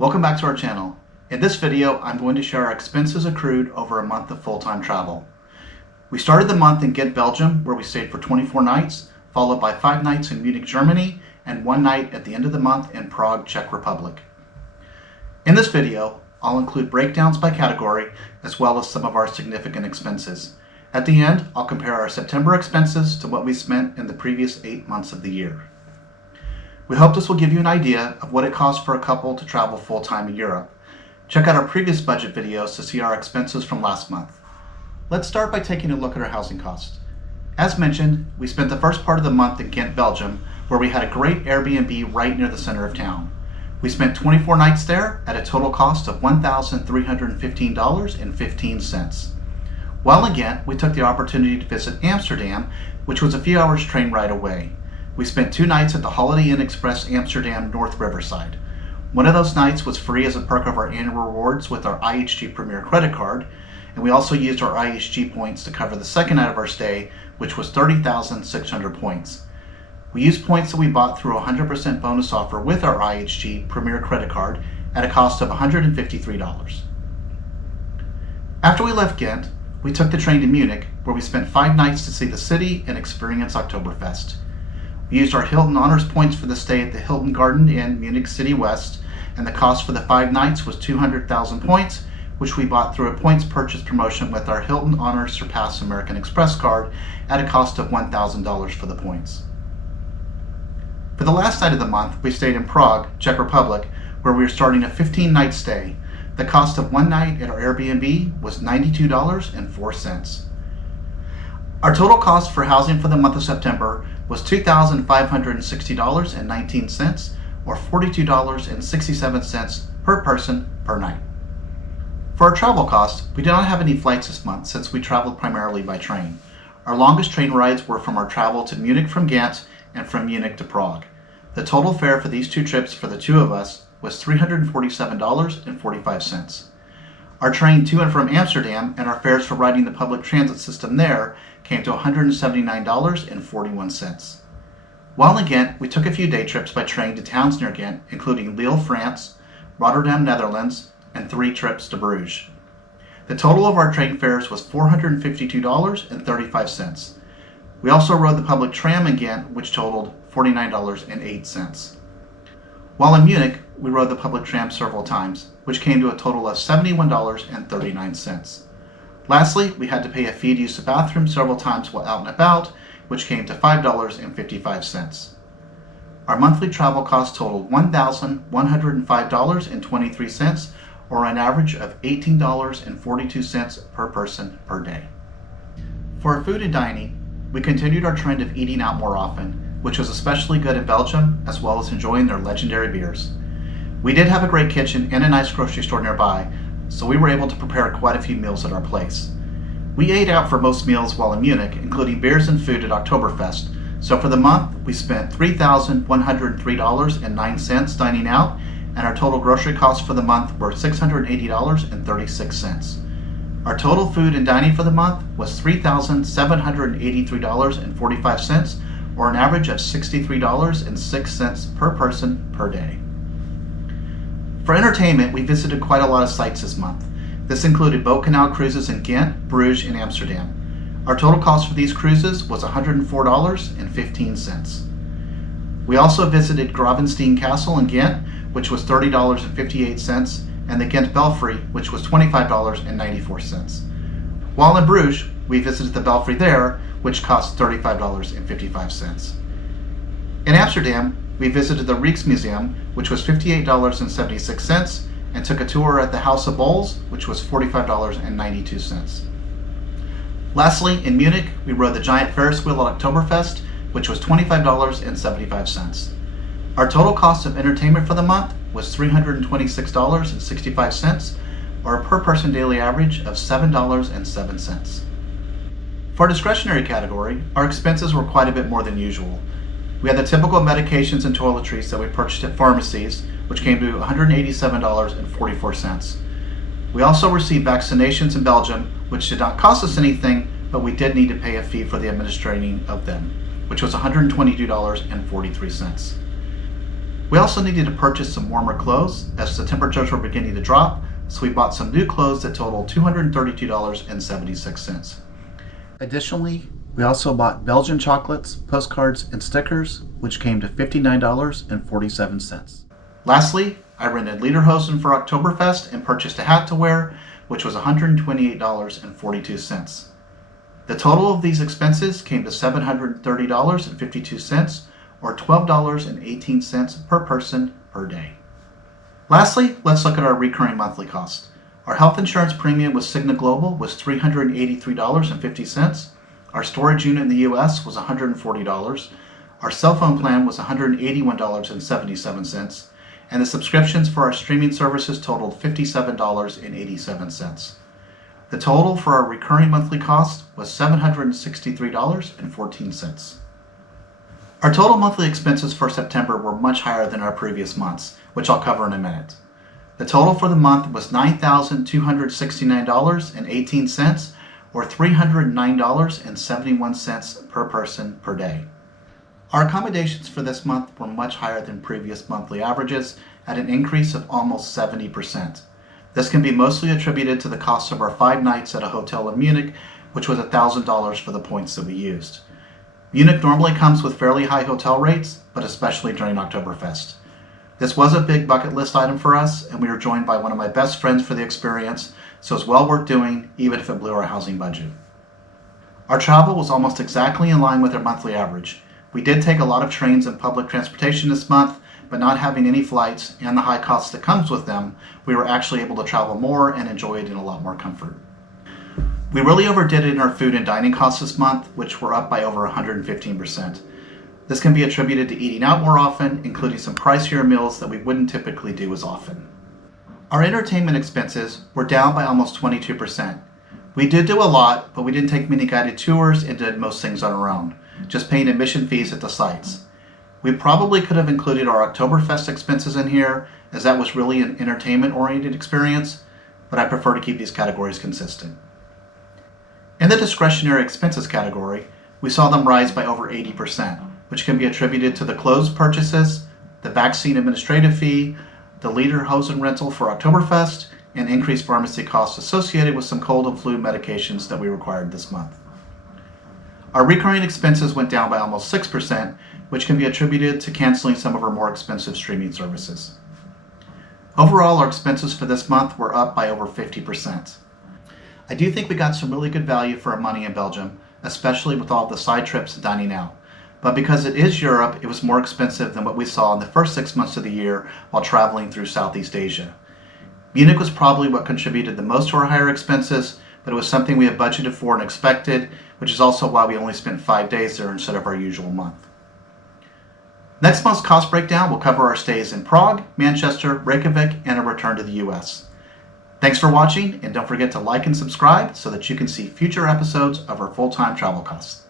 Welcome back to our channel. In this video, I'm going to share our expenses accrued over a month of full-time travel. We started the month in Ghent, Belgium, where we stayed for 24 nights, followed by 5 nights in Munich, Germany, and 1 night at the end of the month in Prague, Czech Republic. In this video, I'll include breakdowns by category, as well as some of our significant expenses. At the end, I'll compare our September expenses to what we spent in the previous 8 months of the year. We hope this will give you an idea of what it costs for a couple to travel full-time in Europe. Check out our previous budget videos to see our expenses from last month. Let's start by taking a look at our housing costs. As mentioned, we spent the first part of the month in Ghent, Belgium, where we had a great Airbnb right near the center of town. We spent 24 nights there at a total cost of $1,315.15. While in Ghent, we took the opportunity to visit Amsterdam, which was a few hours train ride away. We spent 2 nights at the Holiday Inn Express Amsterdam North Riverside. One of those nights was free as a perk of our annual rewards with our IHG Premier Credit Card, and we also used our IHG points to cover the second night of our stay, which was 30,600 points. We used points that we bought through a 100% bonus offer with our IHG Premier Credit Card at a cost of $153. After we left Ghent, we took the train to Munich, where we spent 5 nights to see the city and experience Oktoberfest. We used our Hilton Honors points for the stay at the Hilton Garden Inn, Munich City West, and the cost for the 5 nights was 200,000 points, which we bought through a points purchase promotion with our Hilton Honors Surpass American Express card at a cost of $1,000 for the points. For the last night of the month, we stayed in Prague, Czech Republic, where we were starting a 15-night stay. The cost of 1 night at our Airbnb was $92.04. Our total cost for housing for the month of September was $2,560.19, or $42.67 per person per night. For our travel costs, we did not have any flights this month since we traveled primarily by train. Our longest train rides were from our travel to Munich from Ghent and from Munich to Prague. The total fare for these 2 trips for the 2 of us was $347.45. Our train to and from Amsterdam and our fares for riding the public transit system there came to $179.41. While in Ghent, we took a few day trips by train to towns near Ghent, including Lille, France, Rotterdam, Netherlands, and 3 trips to Bruges. The total of our train fares was $452.35. We also rode the public tram in Ghent, which totaled $49.08. While in Munich, we rode the public tram several times, which came to a total of $71.39. Lastly, we had to pay a fee to use the bathroom several times while out and about, which came to $5.55. Our monthly travel costs totaled $1,105.23, or an average of $18.42 per person per day. For our food and dining, we continued our trend of eating out more often, which was especially good in Belgium, as well as enjoying their legendary beers. We did have a great kitchen and a nice grocery store nearby, so we were able to prepare quite a few meals at our place. We ate out for most meals while in Munich, including beers and food at Oktoberfest, so for the month we spent $3,103.09 dining out, and our total grocery costs for the month were $680.36. Our total food and dining for the month was $3,783.45, or an average of $63.06 per person per day. For entertainment, we visited quite a lot of sites this month. This included boat canal cruises in Ghent, Bruges, and Amsterdam. Our total cost for these cruises was $104.15. We also visited Gravenstein Castle in Ghent, which was $30.58, and the Ghent Belfry, which was $25.94. While in Bruges, we visited the Belfry there, which cost $35.55. In Amsterdam, we visited the Rijksmuseum, which was $58.76, and took a tour at the House of Bowls, which was $45.92. Lastly, in Munich, we rode the giant Ferris wheel at Oktoberfest, which was $25.75. Our total cost of entertainment for the month was $326.65, or a per person daily average of $7.07. For our discretionary category, our expenses were quite a bit more than usual. We had the typical medications and toiletries that we purchased at pharmacies, which came to $187.44. We also received vaccinations in Belgium, which did not cost us anything, but we did need to pay a fee for the administering of them, which was $122.43. We also needed to purchase some warmer clothes as the temperatures were beginning to drop, so we bought some new clothes that totaled $232.76. Additionally, we also bought Belgian chocolates, postcards, and stickers, which came to $59.47. Lastly, I rented lederhosen for Oktoberfest and purchased a hat to wear, which was $128.42. The total of these expenses came to $730.52, or $12.18 per person per day. Lastly, let's look at our recurring monthly cost. Our health insurance premium with Cigna Global was $383.50. Our storage unit in the US was $140. Our cell phone plan was $181.77. And the subscriptions for our streaming services totaled $57.87. The total for our recurring monthly cost was $763.14. Our total monthly expenses for September were much higher than our previous months, which I'll cover in a minute. The total for the month was $9,269.18, or $309.71 per person per day. Our accommodations for this month were much higher than previous monthly averages, at an increase of almost 70%. This can be mostly attributed to the cost of our 5 nights at a hotel in Munich, which was $1,000 for the points that we used. Munich normally comes with fairly high hotel rates, but especially during Oktoberfest. This was a big bucket list item for us, and we were joined by one of my best friends for the experience, so it's well worth doing, even if it blew our housing budget. Our travel was almost exactly in line with our monthly average. We did take a lot of trains and public transportation this month, but not having any flights and the high cost that comes with them, we were actually able to travel more and enjoy it in a lot more comfort. We really overdid it in our food and dining costs this month, which were up by over 115%. This can be attributed to eating out more often, including some pricier meals that we wouldn't typically do as often. Our entertainment expenses were down by almost 22%. We did do a lot, but we didn't take many guided tours and did most things on our own, just paying admission fees at the sites. We probably could have included our Oktoberfest expenses in here, as that was really an entertainment-oriented experience, but I prefer to keep these categories consistent. In the discretionary expenses category, we saw them rise by over 80%, which can be attributed to the clothes purchases, the vaccine administrative fee, the lederhosen rental for Oktoberfest, and increased pharmacy costs associated with some cold and flu medications that we required this month. Our recurring expenses went down by almost 6%, which can be attributed to canceling some of our more expensive streaming services. Overall, our expenses for this month were up by over 50%. I do think we got some really good value for our money in Belgium, especially with all the side trips and dining out. But because it is Europe, it was more expensive than what we saw in the first 6 months of the year while traveling through Southeast Asia. Munich was probably what contributed the most to our higher expenses, but it was something we had budgeted for and expected, which is also why we only spent 5 days there instead of our usual month. Next month's cost breakdown will cover our stays in Prague, Manchester, Reykjavik, and a return to the US. Thanks for watching, and don't forget to like and subscribe so that you can see future episodes of our full-time travel costs.